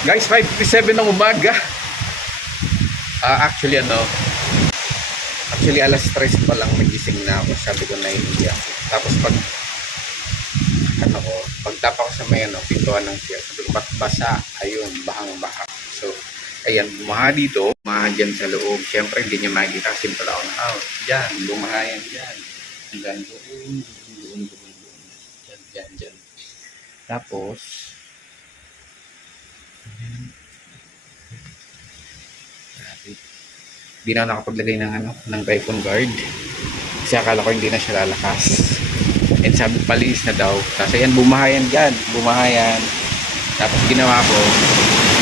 Guys, 5:57 ng umaga. Actually alas 3 pa lang nagising na ako. Sabi ko na hindi ako. Tapos pagtapa ko sa may pintuan ng siya. Sabi ko, basa. Ayun, bahang-baha. So, ayan, bumaha dito. Bumaha dyan sa loob. Siyempre, hindi nyo makikita. Simple ako na out. Dyan, bumaha yan dyan. Hanggang doon. Dyan. Tapos, hindi na nakapaglagay ng typhoon guard. Kasi akala ko hindi na siya lalakas. And sabi paliis na daw. Tapos ayan, bumaha yan. Tapos ginawa ko,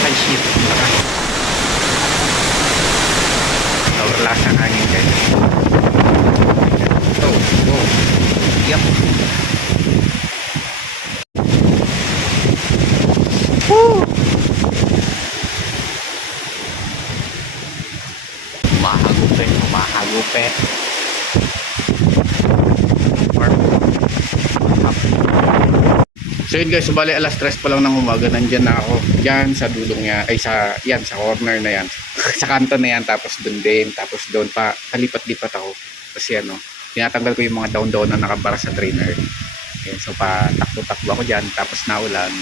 ay shit, lakas ang hangin guys. Yep. Woo! Mahagupit. So yun guys, bali alas 3 pa lang ng umaga, nandyan na ako dyan sa dulong niya, sa corner na yan sa kanto na yan, tapos doon din, tapos doon pa palipat-lipat ako kasi tinatanggal ko yung mga daon-daon na nakabara sa drainer. Okay, so patakbo-takbo ako dyan, tapos naulan,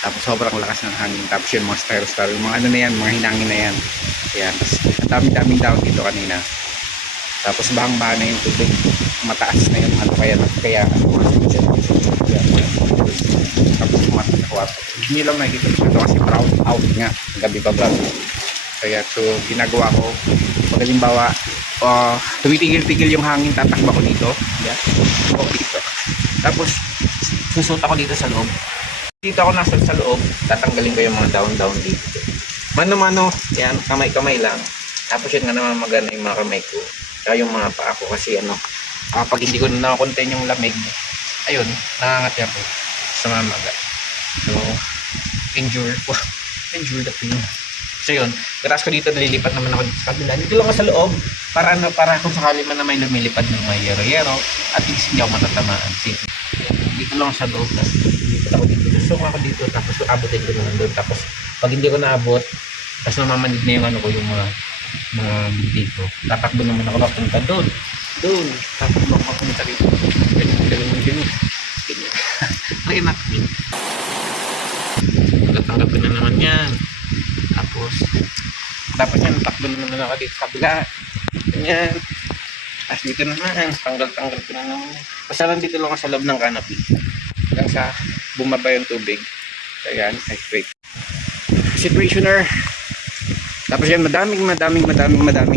tapos sobrang lakas ng hangin, tapos yung mga styro, yung mga na yan, mga hinangin na yan. Ayan, tapos ang daming daon dito kanina, tapos bahang-baha na yung tubig, mataas na yung kaya tapos pumatak sa kwarto. Hindi lang nakikita masyado kasi brown out nga, gabi pa brown. Kaya so ginagawa ko, pag halimbawa tumitigil-tigil yung hangin, tatakbo ko dito, dito. Tapos susot ako dito sa loob. Dito ako nasa sa loob, tatanggalin ko yung mga down dito. Mano-mano, yan, kamay-kamay lang. Tapos yun nga naman magana yung mga kamay ko. Kaya yung mga paa ko kasi pag hindi ko na contain yung lamig, ayun, nangangat ako sa mamaga. So, endure the pain. So yun, gatas ko dito, nalilipat naman ako dito sa kabila. Dito lang ako sa loob, para kung sakali man na may lumilipad ng may yero-yero, at least hindi ako matatamaan. Dito lang ako sa loob, tapos lilipat ako dito. Susok ako dito, tapos abutin ko naman doon. Tapos pag hindi ko naabot, tapos namamanid na yung yung mga dito. Tatakbo naman ako papunta doon. Tatakbo ako papunta dito. Ganyan. Try natin. Tatanggap ko na naman yan. Tapos yan, takbo naman ako dito sa kabila. Ganyan. Tapos dito naman, tanggal ko na naman. Basta lang dito lang ako sa loob ng canopy. Hanggang sa bumaba yung tubig. So yan, wait. Situationer. Tapos yan, madaming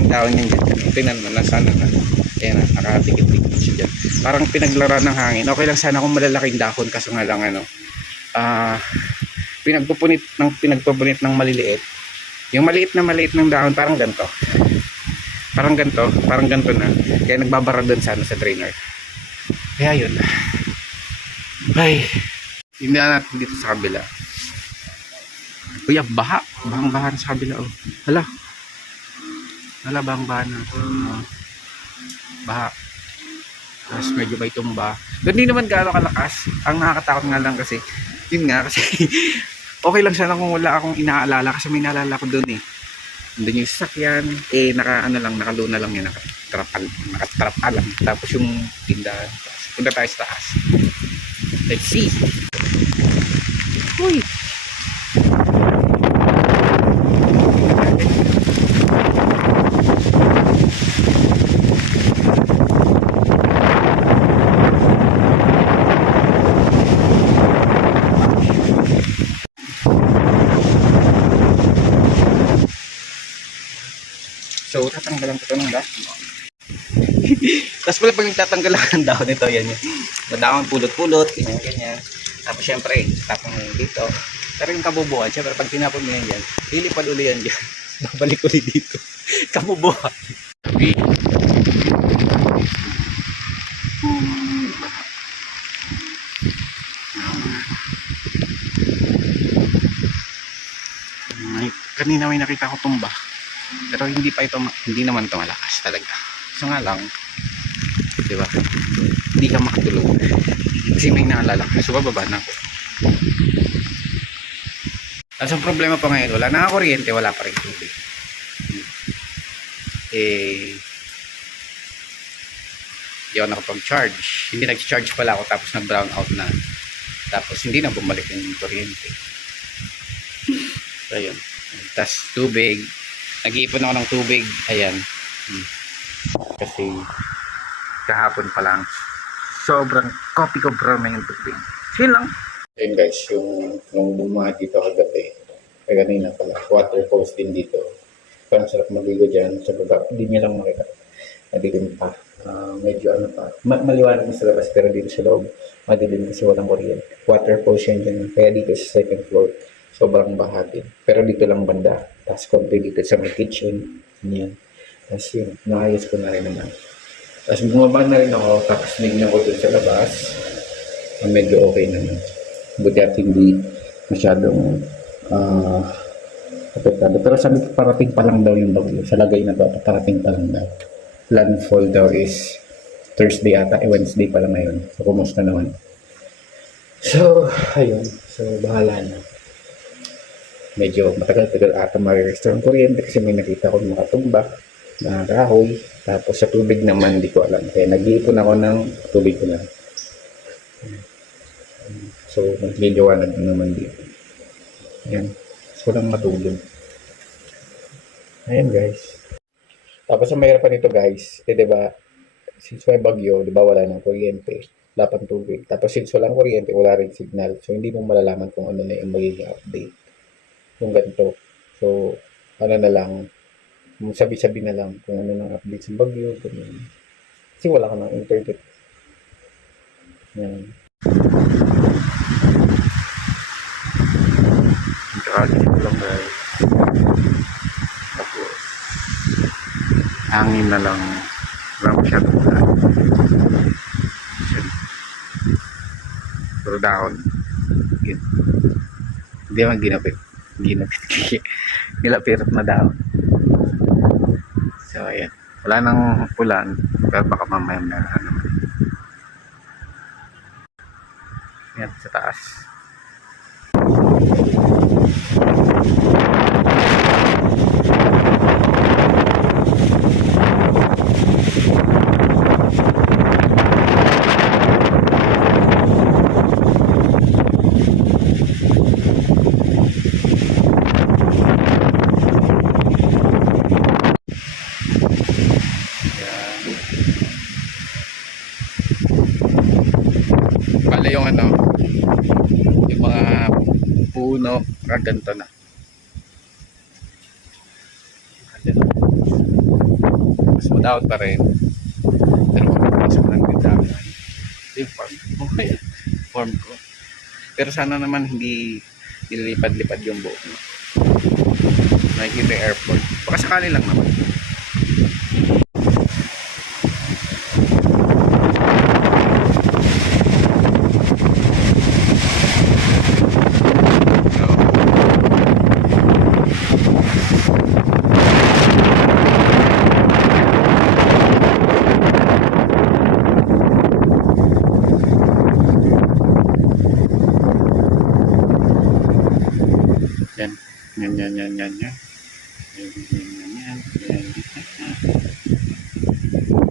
taon yan dyan. Tingnan mo, nasana na. Ayan na, nakatikit-tikit siya dyan. Parang pinaglara ng hangin. Okay lang sana kung malalaking dahon, kaso nga lang pinagpupunit ng maliliit. Yung maliit ng dahon, parang ganito na. Kaya nagbabara doon sana sa drainer. Kaya yun. Ay, hindi na natin dito sa kabila. Kuya, bahang-baha sa kabila. Hala, bahang-baha na. Baha. Tapos medyo may tumba. Hindi naman gaano kalakas. Ang nakakatakot nga lang kasi, yun nga kasi, okay lang sana kung wala akong inaalala kasi may naalala ko doon eh. Doon yung sasakyan, nakaluna lang yun, nakatrap lang. Tapos yung tindahan. Punta tayo sa taas. Let's see. Uy! So, tatanggalan ko ito ng dahon. Tapos pala pag nagtatanggalan ng dahon nito, yan yun. Madahon, pulot-pulot, ganyan. Tapos syempre, tapang dito. Pero yung kabubuhan, syempre pag tinapon mo yan, lilipad uli yan dyan. Babalik uli dito. Kabubuhan. Sabi. Kanina may nakita ko tumba. Pero hindi naman ito malakas talaga. So nga lang, di ba? Hindi ka makatulog. Kasi may naalala ka. So bababa na ako. Tapos ang problema pa ngayon, wala na kuryente, wala pa rin tubig. Eh, hindi ako nakapag-charge. Hindi nag-charge pala ako tapos nag-brown out na. Tapos hindi na bumalik yung kuryente. So, ayun. Tapos tubig. Nag-iipon ako ng tubig. Ayan. Kasi kahapon pa lang sobrang copy ko bro na yung tubig. Chill lang. Ayun guys, yung bumaha dito kagabi. Kaya kanina pala. Water pose din dito. Parang sarap maligo dyan sa baba. Hindi nyo lang makita. Madilim pa. Medyo ano pa. Maliwanag na sa labas pero dito sa loob. Madilim kasi walang kuryente. Water pose yan dyan. Kaya dito sa second floor. Sobrang baha din. Pero dito lang banda. Tapos konti dito sa may kitchen. Yan. Tapos yun. Naayos ko na rin naman. Tapos bumaba na rin ako. Tapos nignan ko dun sa labas. Medyo okay naman. Buti at hindi masyadong apektado. Pero sabi ko parating pa lang daw yung bagyo. Sa lagay na to, parating pa lang daw. Landfall daw is Thursday ata. Wednesday pa lang ngayon. So, kumusta naman? So, ayun. So, bahala na. Medyo matagal-tagal ata mag-restore ang kuryente kasi may nakita ko makatumba na kahoy. Tapos sa tubig naman, hindi ko alam. Kaya nag-iipon ako ng tubig ko na. So, magliliwanag naman dito. Ayan. So, walang matulog. Ayan, guys. Tapos, ang mahirap nito, guys, diba, since may bagyo, diba, wala ng kuryente, wala pang tubig. Tapos, since walang kuryente, wala rin signal. So, hindi mo malalaman kung ano na yung magiging update. Yung ganito. So, ano na lang, sabi-sabi na lang kung ano ng update sa bagyo. Kasi wala ka ng internet. Yan. Kakagising ko lang guys. Tapos, hangin na lang. Wala masyadong ulan. Pero dahon. Hindi naman ginapit. Gilapirot na dahon. So, ayan. Wala nang ulan. Pero baka mamaya na naman. Yan sa taas. Bale yung ano, yung mga puno ganito na. Mas madawat pa rin. Pero mapapasok lang din sa akin. Yung form ko. Pero sana naman hindi nililipad-lipad yung buhok mo. Nakikita yung airport. Baka sakali lang naman. Yan. Yan.